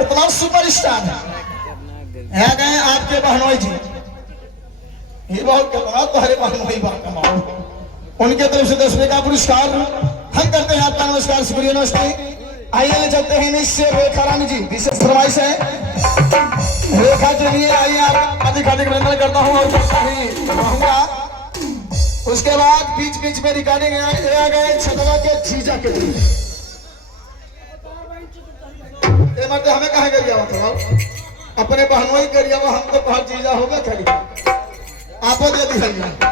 इतना सुपरस्टार है गए आपके बहनोई जी। ये बहुत कितना तुम्हारे बहनोई बात कमाओ। उनके तरफ से 10 रुपए का पुरस्कार हम करते हैं आपका नमस्कार, शुक्रिया, नमस्ते। आइए ले चलते हैं निश्चय रेखा रानी जी, विशेष फरमाइश है रेखा के लिए। आइए आप अधिक अधिक अभिनंदन करता हूँ और कहूँगा। उसके बाद बीच बीच में रिकॉर्डिंग आ गए छतवा के जीजा के लिए। मतलब हमें कहा करिया मतलब अपने बहनों ही करिया, हम तो कहा जीजा होगा खड़ी आप दे दी।